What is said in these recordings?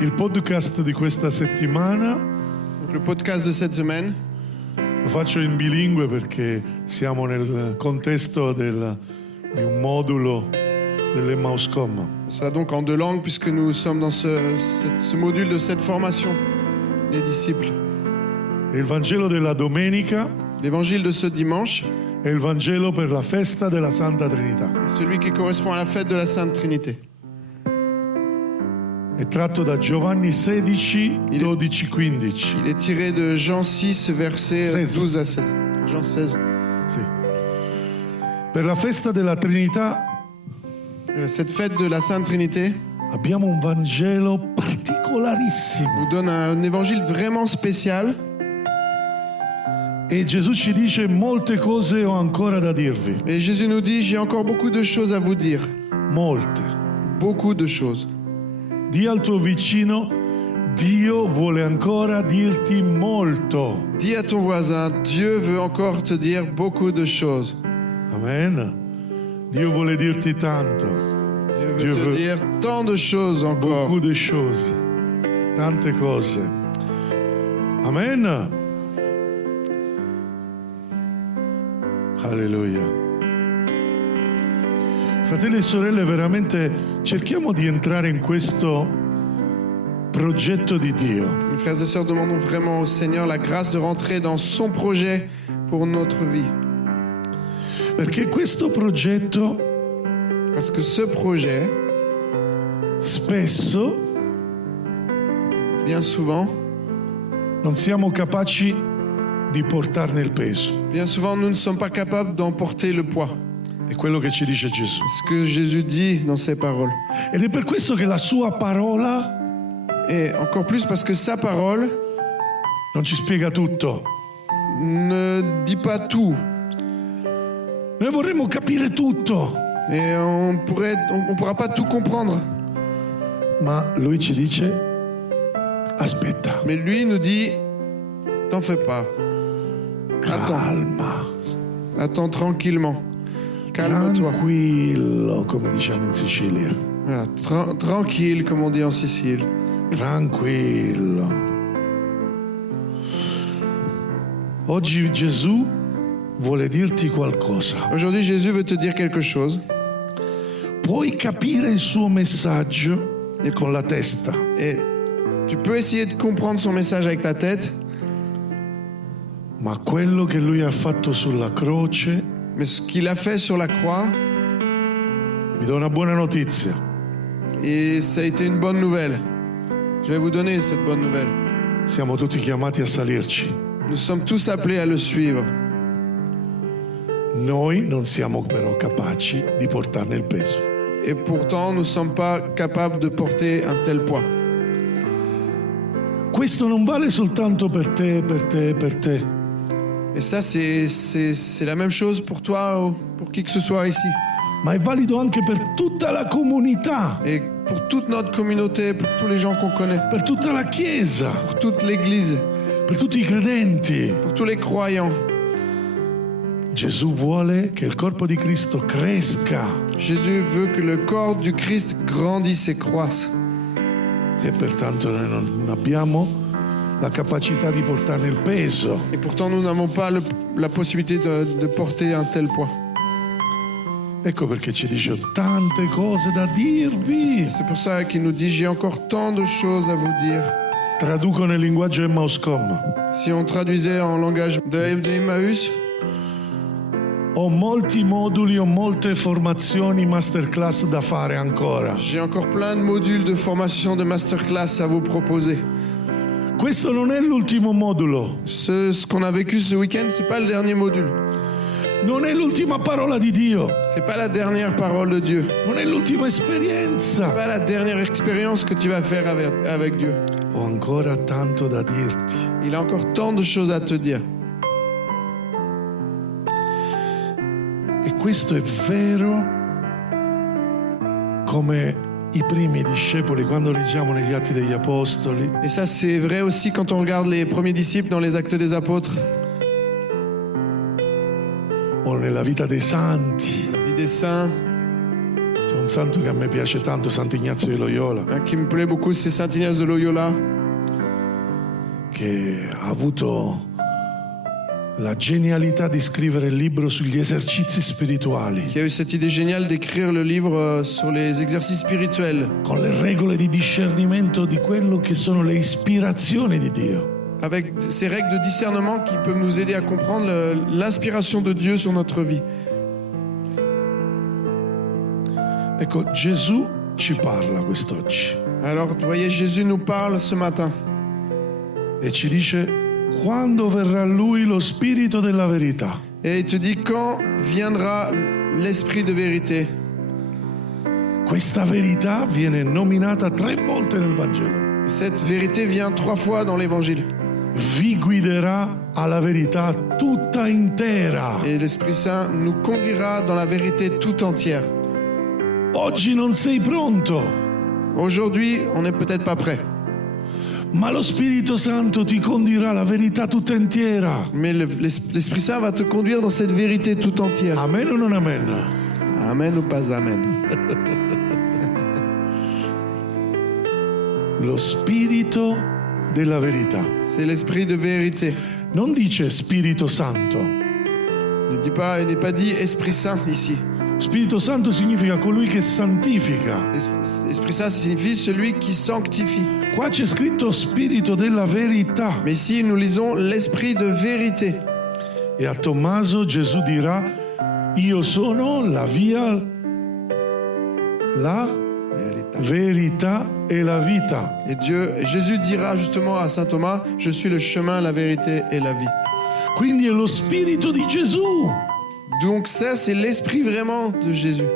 Il podcast di questa settimana Donc, le podcast de cette semaine, lo faccio in bilingue perché siamo nel contesto di un modulo dell'Emmauscom. sera donc en 2 langues puisque nous sommes dans ce module de cette formation des disciples. Il Vangelo della domenica L'évangile de ce dimanche è il Vangelo per la festa della Santa Trinità. est celui qui correspond à la fête de la Sainte Trinité. È tratto da Giovanni 16, 12, 15. Il est tiré de Jean 6, versets 16. 12 à 16. Jean 16. Sì. Per la festa della Trinità Cette fête de la Sainte Trinité abbiamo un Vangelo particolarissimo. nous donne un évangile vraiment spécial. E Gesù ci dice molte cose ho ancora da dirvi. Et Jésus nous dit, j'ai encore beaucoup de choses à vous dire. Molte. Beaucoup de choses. Dì al tuo vicino, Dio vuole ancora dirti molto. Dis à ton voisin, Dieu veut encore te dire beaucoup de choses. Amen. Dio vuole dirti tanto. Dieu veut te dire tant de choses encore. Beaucoup de choses. Tante cose. Amen. Alleluia. Fratelli e sorelle, veramente cerchiamo di entrare in questo progetto di Dio. Mes frères et sœurs, demandons vraiment au Seigneur la grâce de rentrer dans son projet pour notre vie. Perché questo progetto Parce que ce projet, spesso bien souvent, non siamo capaci di portarne il peso. bien souvent, nous ne sommes pas capables d'emporter le poids. È quello che ci dice Gesù. Ce que Jésus dit dans ses paroles. Ed è per questo che la sua parola Et encore plus parce que sa parole non ci spiega tutto. ne dit pas tout. Noi vorremmo capire tutto, Et on pourra pas tout comprendre. ma lui ci dice aspetta, Mais lui nous dit, t'en fais pas. calma, Attends tranquillement. Calme-toi. tranquillo, come diciamo in Sicilia. Voilà, tranquille, comme on dit en Sicile. Tranquillo. Oggi Gesù vuole dirti qualcosa. Aujourd'hui, Jésus veut te dire quelque chose. Puoi capire il suo messaggio con la testa, Et tu peux essayer de comprendre son message avec ta tête, ma quello che lui ha fatto sulla croce, mais ce qu'il a fait sur la croix, vi do una buona notizia. et ça a été une bonne nouvelle. Je vais vous donner cette bonne nouvelle. Siamo tutti chiamati a salirci. Nous sommes tous appelés à le suivre. Noi non siamo però capaci di portarne il peso. Et pourtant, nous ne sommes pas capables de porter un tel poids. Questo non vale soltanto per te, per te, per te. Et ça, c'est la même chose pour toi ou pour qui que ce soit ici. Ma è valido anche per tutta la comunità, Et pour toute notre communauté, pour tous les gens qu'on connaît, per tutta la Chiesa, pour toute l'Église, per tutti i credenti. pour tous les croyants. Gesù vuole che il corpo di Cristo cresca Jésus veut que le corps du Christ grandisse et croisse. e pertanto noi non abbiamo la capacità di portarne il peso. Et pourtant, nous n'avons pas la possibilité de porter un tel poids. Ecco perché ci dice ho tante cose da dirvi. C'est pour ça qu'il nous dit, j'ai encore tant de choses à vous dire. Traduco nel linguaggio Emmauscom. Si on traduisait en langage de Emmaüs, Ho molti moduli, ho molte formazioni, masterclass da fare ancora. j'ai encore plein de modules de formation de masterclass à vous proposer. Questo non è l'ultimo modulo, Ce qu'on a vécu ce week-end, c'est pas le dernier module. non è l'ultima parola di Dio, C'est pas la dernière parole de Dieu. non è l'ultima esperienza. C'est pas la dernière expérience que tu vas faire avec Dieu. Ho ancora tanto da dirti. Il a encore tant de choses à te dire. E questo è vero come i primi discepoli, quando leggiamo negli Atti degli Apostoli, Et ça, c'est vrai aussi quand on regarde les premiers disciples dans les Actes des Apôtres, o nella vita dei santi. la vie des saints. Ci sono Un santo che a me piace tanto, Sant'Ignazio di Loyola, Un qui me plaît beaucoup, c'est Saint Ignace de Loyola, che ha avuto la genialità di scrivere il libro sugli esercizi spirituali, qui a eu cette idée géniale d'écrire le livre sur les exercices spirituels, con le regole di discernimento di quello che sono le ispirazioni di Dio. avec ces règles de discernement qui peuvent nous aider à comprendre l'inspiration de Dieu sur notre vie. Ecco, Gesù ci parla quest'oggi Alors, vous voyez, Jésus nous parle ce matin. e ci dice: quando verrà Lui lo Spirito della verità. Et il te dit quand viendra l'Esprit de vérité. Questa verità viene nominata 3 volte nel Vangelo. Cette vérité vient 3 fois dans l'Évangile. Vi guiderà alla verità tutta intera. Et l'Esprit Saint nous conduira dans la vérité tout entière. Oggi non sei pronto, Aujourd'hui, on n'est peut-être pas prêt. ma lo Spirito Santo ti condurrà alla verità tutta intera. Mais l'Esprit Saint va te conduire dans cette vérité tout entière. Amen o non amen? Amen ou pas amen? Lo Spirito della verità. C'est l'Esprit de vérité. Non dice Spirito Santo. Il n'est pas dit Esprit Saint ici. Spirito Santo significa colui che santifica. Esprit Saint signifie celui qui sanctifie. Qua c'è scritto Spirito della verità. Mais ici, nous lisons l'Esprit de vérité. E a Tommaso Gesù dirà: io sono la via, la verità e la vita. Et Jésus dira justement à saint Thomas, je suis le chemin, la vérité et la vie. Quindi è lo Spirito di Gesù. Donc ça, c'est l'Esprit vraiment de Jésus.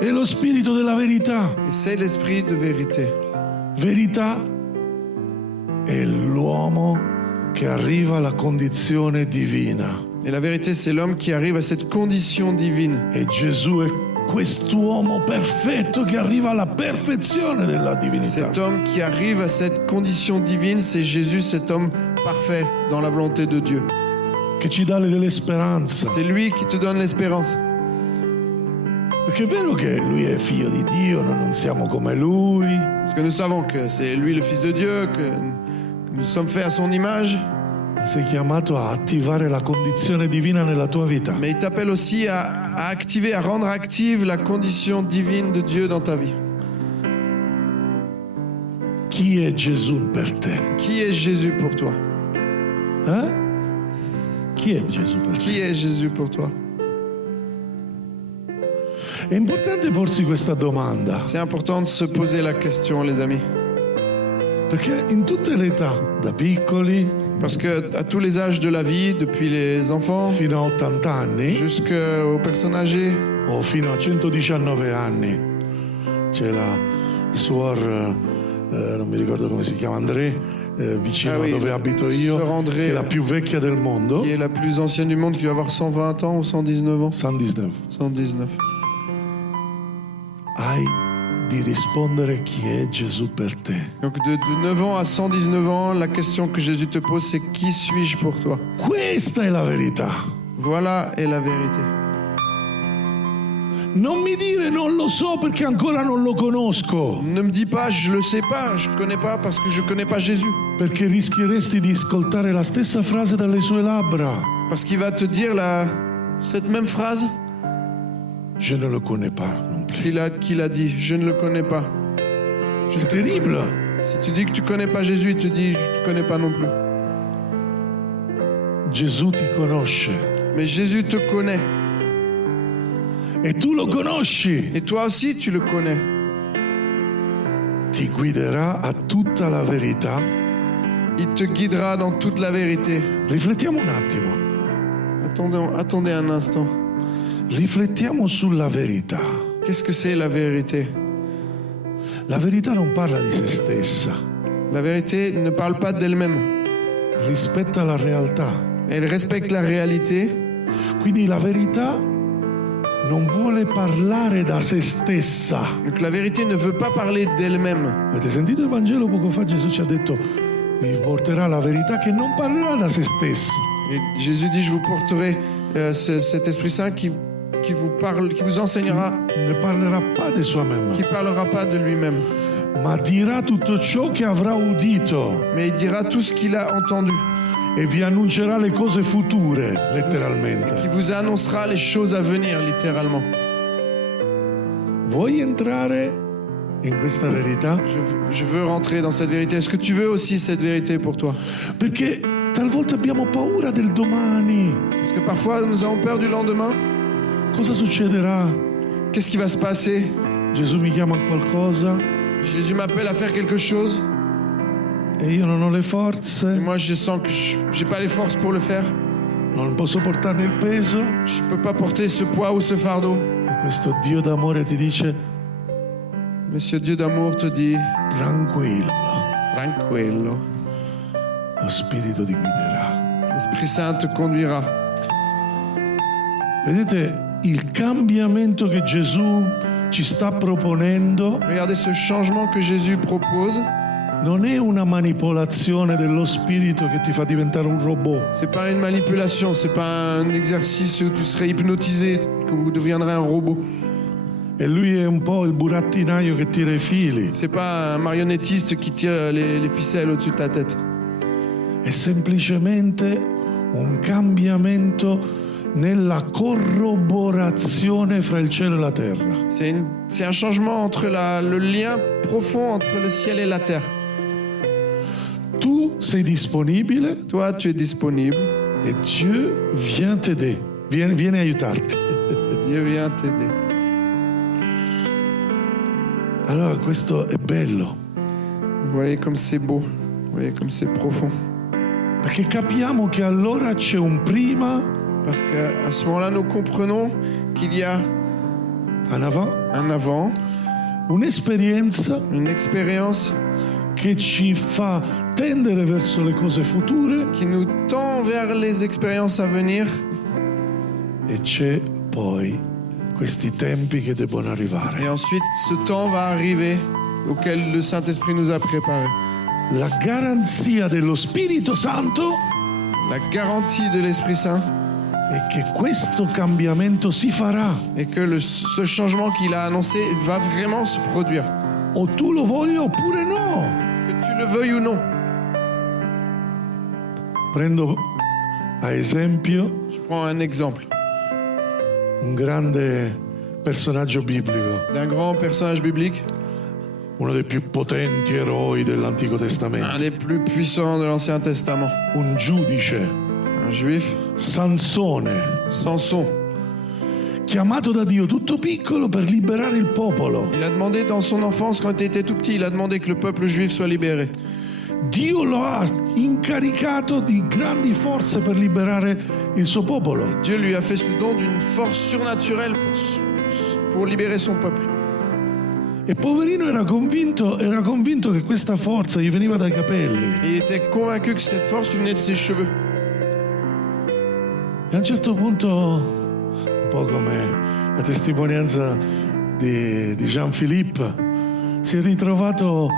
È lo Spirito della verità. Et c'est l'Esprit de vérité. Verità è l'uomo che arriva alla condizione divina. Et la vérité, c'est l'homme qui arrive à cette condition divine. E Gesù è quest'uomo perfetto che arriva alla perfezione della divinità. Cet homme qui arrive à cette condition divine, c'est Jésus, cet homme parfait dans la volonté de Dieu. Che ci dà delle speranze. C'est lui qui te donne l'espérance. Perché è vero che lui è figlio di Dio, noi non siamo come lui. Parce que nous savons que c'est lui le Fils de Dieu, que nous sommes faits à son image. Sei chiamato a attivare la condizione divina nella tua vita. Mais il t'appelle aussi à activer, à rendre active la condition divine de Dieu dans ta vie. Chi è Gesù per te? Qui est Jésus pour toi? Chi è Gesù per te? Qui est Jésus pour toi? È importante porsi questa domanda, C'est important de se poser la question, les amis. perché in tutte le età, da piccoli Parce que à tous les âges de la vie, depuis les enfants fino a 80 anni jusqu'aux personnes âgées, o fino a 119 anni, c'è la suor, non mi ricordo come si chiama, André, vicino Ah oui, a dove abito io, Sœur André, che è la più vecchia del mondo, qui est la plus ancienne du monde, qui doit avoir 120 ans ou 119 ans. 119. 119. Hai di rispondere chi è Gesù per te. Donc de 9 ans à 119 ans, la question que Jésus te pose, c'est qui suis-je pour toi? Questa è la verità. Voilà est la vérité. Non mi dire non lo so perché ancora non lo conosco, Ne me dis pas, je le sais pas, je connais pas parce que je connais pas Jésus. perché rischieresti di ascoltare la stessa frase dalle sue labbra. Parce qu'il va te dire cette même phrase Je ne le connais pas non plus. qu'il a dit, je ne le connais pas. C'est terrible. Si tu dis que tu connais pas Jésus, il te dit, je te connais pas non plus. Gesù ti conosce Mais Jésus te connaît. e tu lo conosci. Et toi aussi, tu le connais. Ti guiderà a tutta la verità. Il te guidera dans toute la vérité. Riflettiamo un attimo. Attendez un instant. Riflettiamo sulla verità. Qu'est-ce que c'est la vérité? La verità non parla di se stessa, La vérité ne parle pas d'elle-même. rispetta la realtà. Elle respecte la réalité. Quindi la verità non vuole parlare da se stessa. Donc la vérité ne veut pas parler d'elle-même. Avete sentito il Vangelo poco fa? Gesù ci ha detto: vi porterà la verità che non parlerà da se stesso, Et Jésus dit, je vous porterai cet Esprit Saint qui qui vous parle, qui vous enseignera, ne parlerà pas de soi-même, qui parlera pas de lui-même, ma dirà tutto ciò che avrà udito mais il dira tout ce qu'il a entendu e vi annuncerà le cose future, et letteralmente. qui vous annoncera les choses à venir, littéralement. Vuoi entrare in questa verità? Je veux rentrer dans cette vérité. Est-ce que tu veux aussi cette vérité pour toi? Perché talvolta abbiamo paura del domani. Parce que parfois nous avons peur du lendemain. Cosa succederà? Qu'est-ce qui va se passer? Gesù mi chiama a qualcosa Jésus m'appelle à faire quelque chose e io non ho le et forze, moi je sens que j'ai pas les forces pour le faire. non posso portarne il peso. Je peux pas porter ce poids ou ce fardeau. E questo Dio d'amore ti dice: Monsieur Dieu d'amour te dit tranquillo, tranquillo. lo Spirito ti guiderà. L'Esprit Saint te conduira. Vedete il cambiamento che Gesù ci sta proponendo Regardez ce changement que Jésus propose. non è una manipolazione dello spirito che ti fa diventare un robot. C'est pas une manipulation, c'est pas un exercice où tu serais hypnotisé, que vous deviendrez un robot. E lui è un po' il burattinaio che tira i fili. C'est pas un marionnettiste qui tire les ficelles au-dessus de ta tête. È semplicemente un cambiamento nella corroborazione fra il cielo e la terra. C'est un changement entre le lien profond entre le ciel et la terre. Tu sei disponibile Toi, tu es disponible. e Dieu vient t'aider, viene aiutarti. Dieu vient t'aider. Allora questo è bello, Vous voyez comme c'est beau. Vous voyez comme c'est profond. perché capiamo che allora c'è un prima, Parce qu'à ce moment-là, nous comprenons qu'il y a un avant, un avant, un'esperienza une expérience che ci fa tendere verso le cose future qui nous tend vers les expériences à venir. e c'è poi questi tempi che devono arrivare. Et ensuite, ce temps va arriver auquel le Saint-Esprit nous a préparés. La garanzia dello Spirito Santo La garantie de l'Esprit Saint è che questo cambiamento si farà, est que ce changement qu'il a annoncé va vraiment se produire. o tu lo voglia oppure no. Que tu le veuilles ou non. Prendo a esempio Je prends un exemple un grande personaggio biblico, d'un grand personnage biblique, uno dei più potenti eroi dell'Antico un Testamento, des plus puissants de l'Ancien Testament, un giudice, un juif, Sansone, Samson. chiamato da Dio tutto piccolo per liberare il popolo. Il a demandé dans son enfance, quand il était tout petit, il a demandé que le peuple juif soit libéré. Dio lo ha incaricato di grandi forze per liberare il suo popolo. Dieu lui a fait ce don d'une force surnaturelle pour libérer son peuple. E poverino era convinto che questa forza gli veniva dai capelli. Et il était convaincu que cette force lui venait de ses cheveux. E a un certo punto, un po' come la testimonianza di Jean-Philippe, si è ritrovato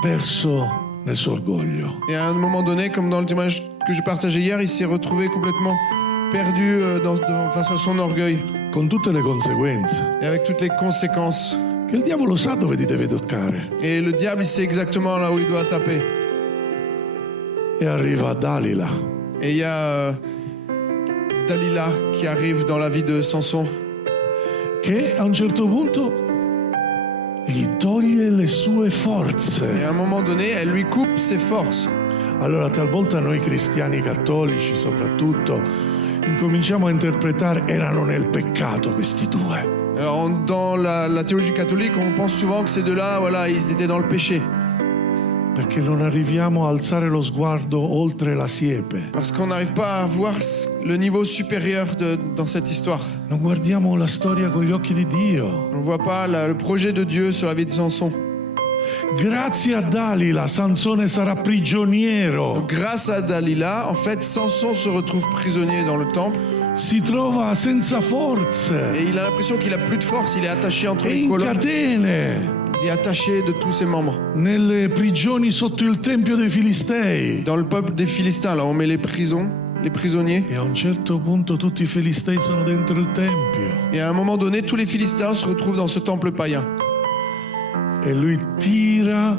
perso nel suo orgoglio. Et à un moment donné, comme dans le témoignage que j'ai partagé hier, il s'est retrouvé complètement perdu face à son orgueil Con tutte le conseguenze. et avec toutes les conséquences. Che il diavolo sa dove ti deve toccare. Et le diable, il sait exactement là où il doit taper. E arriva Dalila. Et il y a Dalila qui arrive dans la vie de Samson, Che a un certo punto gli toglie le sue et forze. à un moment donné, elle lui coupe ses forces. Allora talvolta noi cristiani cattolici soprattutto incominciamo a interpretare erano nel peccato questi due. Alors dans la théologie catholique, on pense souvent que ces deux-là, voilà, ils étaient dans le péché. Perché non arriviamo a alzare lo sguardo oltre la siepe. Parce qu'on n'arrive pas à voir le niveau supérieur dans cette histoire. Non guardiamo la storia con gli occhi di Dio. On ne voit pas le projet de Dieu sur la vie de Samson. Grazie a Dalila, Sansone sarà prigioniero. Donc, grâce à Dalila, en fait, Samson se retrouve prisonnier dans le temple. Si trova senza forze Et il a l'impression qu'il a plus de force, il est attaché entre e les in colonnes. catene, Il est attaché de tous ses membres. nelle prigioni sotto il tempio dei Filistei. Dans le peuple des Philistins, là, on met les prisons, les prisonniers. E a un certo punto tutti i Filistei sono dentro il Tempio. Et à un moment donné, tous les Philistins se retrouvent dans ce temple païen. E lui tira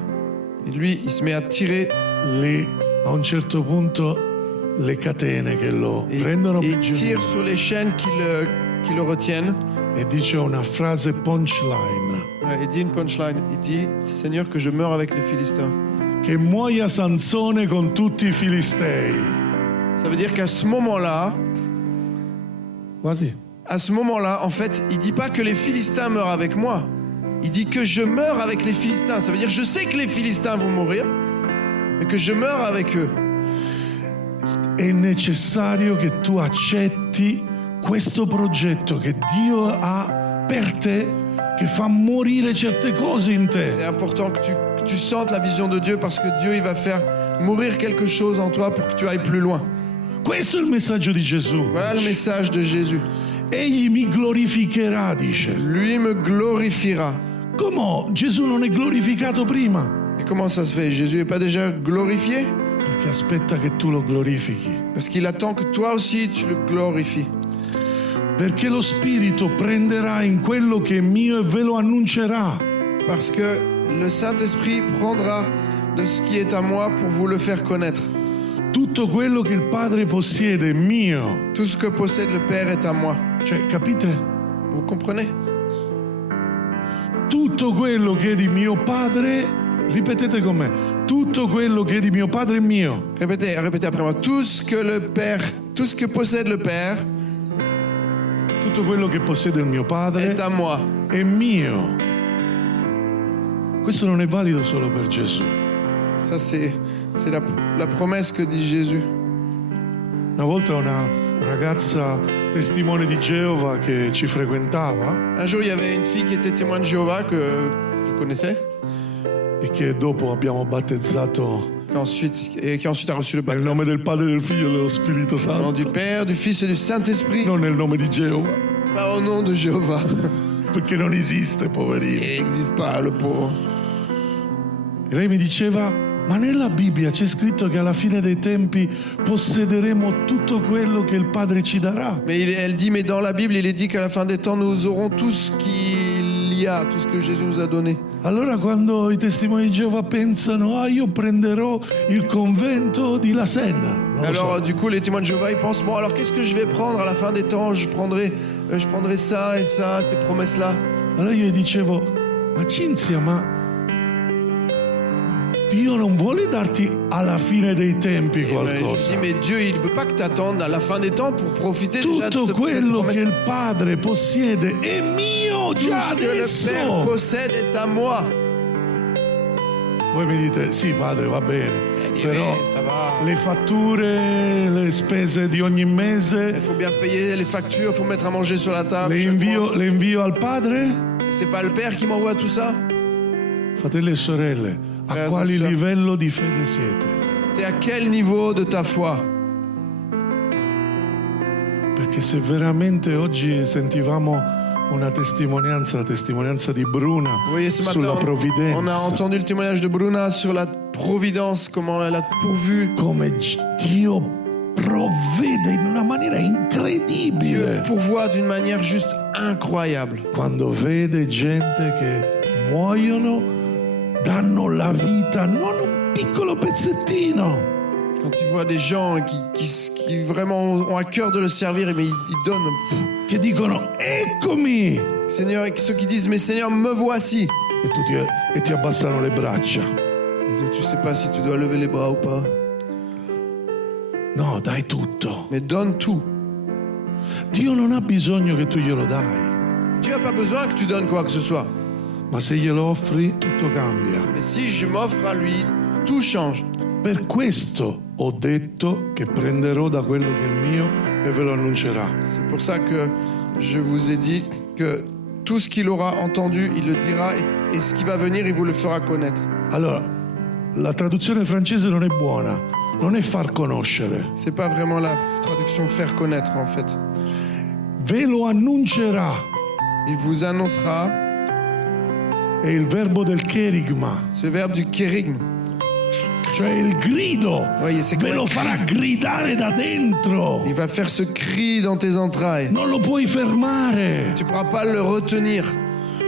Et lui, il se met à tirer a un certo punto le catene che lo et rendono il prigioniero. tire sur les chaînes qui le retiennent. E dice una frase punchline: Ouais, il dit une punchline. Il dit, Seigneur, que je meurs avec les Philistins. che muoia Sansone con tutti i Filistei. Ça veut dire qu'à ce moment-là, Quasi. en fait, il dit pas que les Philistins meurent avec moi. Il dit que je meurs avec les Philistins. Ça veut dire, je sais que les Philistins vont mourir, mais que je meurs avec eux. È necessario che tu accetti questo progetto che Dio ha per te, che fa morire certe cose in C'est te. important que tu sentes la vision de Dieu, parce que Dieu, il va faire mourir quelque chose en toi pour que tu ailles plus loin. Questo è il messaggio di Gesù. Voilà le message de Jésus. Egli mi glorificherà, dice. Lui me glorifiera. Come? Gesù non è glorificato prima? Et comment ça se fait? Jésus n'est pas déjà glorifié? Perché aspetta che tu lo glorifichi. Parce qu'il attend que toi aussi tu le glorifies. Perché lo Spirito prenderà in quello che è mio e ve lo annuncerà. Parce que le Saint-Esprit prendra de ce qui est à moi pour vous le faire connaître. Tutto quello che il Padre possiede è mio. Tout ce que possède le Père est à moi. Cioè, capite? Vous comprenez? Tutto quello che è di mio Padre, ripetete con me, tutto quello che è di mio Padre è mio. Répétez après moi. Tout ce que possède le Père Tutto quello che possiede il mio Padre est à moi. è mio. Questo non è valido solo per Gesù. Ça, c'est la promesse que dit Jésus. Una volta una ragazza testimone di Geova che ci frequentava Un jour, il y avait une fille qui était témoin de Jéhovah que je connaissais, e che dopo abbiamo battezzato qui ensuite a reçu le nel baptême. nome del Padre, del Figlio e dello Spirito Au nom du Santo, Père, du Fils et du Saint-Esprit, non nel nome di Geova, pas au nom de Jéhovah. perché non esiste, poverino. Il n'existe pas, le pauvre. E lei mi diceva: ma nella Bibbia c'è scritto che alla fine dei tempi possederemo tutto quello che il Padre ci darà. Mais elle dit, mais dans la Bible, il est dit qu'à la fin des temps, nous aurons tout ce qu'il y a, tout ce que Jésus nous a donné. Allora quando i testimoni di Geova pensano: ah, io prenderò il convento di La Senna, non lo Alors, so. du coup, les témoins de Jéhovah, ils pensent, bon, alors qu'est-ce que je vais prendre à la fin des temps? Je prendrai ça et ça, ces promesses-là. Allora io gli dicevo: ma Cinzia, ma Dio non vuole darti alla fine dei tempi Et je qualcosa. dis, mais Dieu, il ne veut pas que tu attendes à la fin des temps pour profiter déjà de Tutto cette quello promesse. che il Padre possiede è mio Tout già ce que le Père adesso. possède est à moi. Voi mi dite: sì, Padre, va bene, però ça va. le fatture, le spese di ogni Il mese faut bien payer les factures, il faut mettre à manger sur la table. le chaque mois. invio al Padre? C'est pas le Père qui m'envoie tout ça? Fratelli e sorelle, a Frères et quali sœurs. livello di fede siete? T'es à quel niveau de ta foi? Perché se veramente oggi sentivamo una testimonianza, la testimonianza di Bruna Vous voyez, ce matin, sulla on a provvidenza, entendu le témoignage de Bruna sur la providence, comment elle a pourvu. come Dio provvede in una maniera Dieu incredibile pourvoit d'une manière juste incroyable. quando vede gente che muoiono, danno la vita, non un piccolo pezzettino, Quand il voit des gens qui vraiment ont à cœur de le servir, mais ils donnent. che dicono: eccomi, Seigneur, et ceux qui disent, mais Seigneur, me voici. e ti abbassano le braccia. Et tu sais pas si tu dois lever les bras ou pas. No, dai tutto. Mais donne tout. Dio non ha bisogno che tu glielo dai, Dieu n'a pas besoin que tu donnes quoi que ce soit. ma se glielo offri tutto cambia. Mais si je m'offre à lui, tout change. Per questo ho detto che prenderò da quello che è il mio e ve lo annuncerà. C'est pour ça que je vous ai dit que tout ce qu'il aura entendu, il le dira, et ce qui va venir, il vous le fera connaître. Allora, la traduzione francese non è buona, non è far conoscere. C'est pas vraiment la traduction faire connaître en fait. Ve lo annuncerà. Il vous annoncera, È il verbo del kerigma. ce verbe du kérigme. Cioè il grido Voyez, c'est ve comme lo un cri. farà gridare da dentro. Il va faire ce cri dans tes entrailles. Non lo puoi fermare. Tu ne pourras pas le retenir.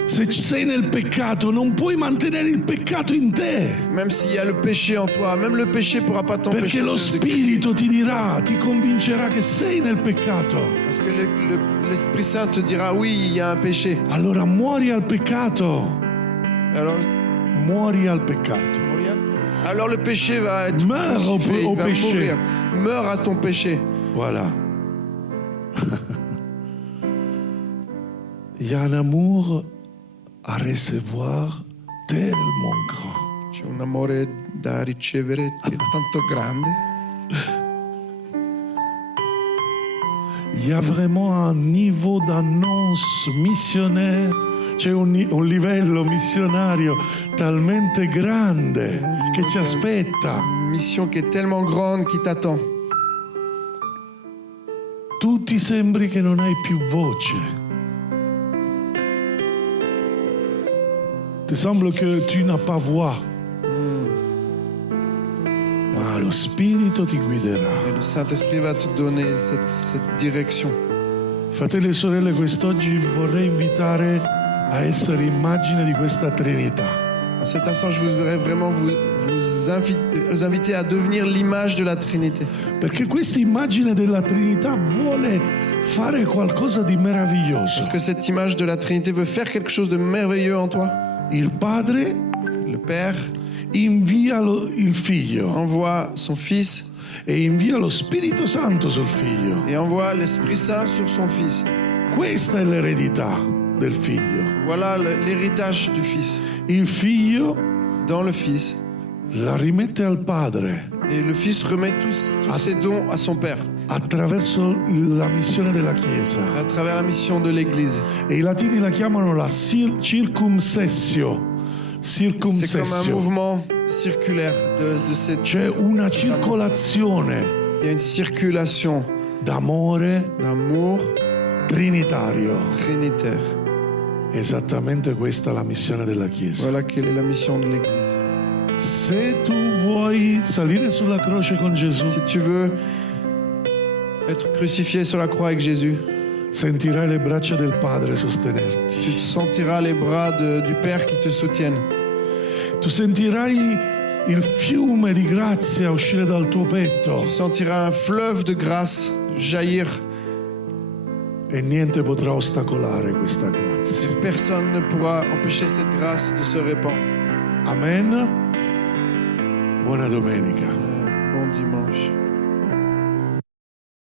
Se sei nel peccato non puoi mantenere il peccato in te. Même s'il y a le péché en toi, même le péché ne pourra pas Perché t'empêcher lo de crier. Spirito ti dirà, ti convincerà che sei nel peccato. Parce que l'Esprit Saint te dira oui, il y a un péché. Allora muori al peccato. Alors, Muori al peccato. alors le péché va être Meurs crucifié, au il va péché. mourir. Meurs à ton péché. Voilà. Il y a un amour à recevoir tellement grand. C'è un amore da ricevere che è tanto grande. Il y a vraiment un niveau d'annonce missionnaire, c'è un livello missionario talmente grande che ci aspetta. Une mission qui est tellement grande qui t'attend. Tu ti sembri che non hai più voce. Ti sembra che tu n'as pas voix. Ma lo Spirito ti guiderà. Et le Saint-Esprit va te donner cette direction. Fratelli e sorelle, quest'oggi vorrei invitare a essere immagine di questa Trinità. À cet instant, je voudrais vraiment vous inviter à devenir l'image de la Trinité. Perché questa immagine della Trinità vuole fare qualcosa di meraviglioso. Parce que cette image de la Trinité veut faire quelque chose de merveilleux en toi. Il Padre Le Père invia il Figlio envoie son Fils e invia lo Spirito Santo sul Figlio. et envoie l'Esprit Saint sur son Fils. Questa è l'eredità del Figlio. Voilà l'héritage du Fils. Il Figlio Dans le Fils. la rimette al Padre Et le Fils remet tous ses dons à son Père attraverso la missione della Chiesa. à travers la mission de l'Église. E i latini la chiamano la circumsessio. C'est comme un Circumsessio. mouvement circulaire de cette... C'è una circolazione Il y a une circulation d'amore d'amour trinitario. trinitaire. Esattamente questa è la missione della Chiesa. Voilà quelle est la mission de l'Église. Se tu vuoi salire sulla croce con Gesù, Si tu veux être crucifié sur la croix avec Jésus, sentirai le braccia del Padre sostenerti. tu te sentiras les bras du Père qui te soutiennent. Tu sentirai il fiume di grazia uscire dal tuo petto Tu sentiras un fleuve de grâce jaillir. e niente potrà ostacolare questa grazia. Personne ne pourra empêcher cette grâce de se répandre. Amen. Buona domenica. Bon dimanche.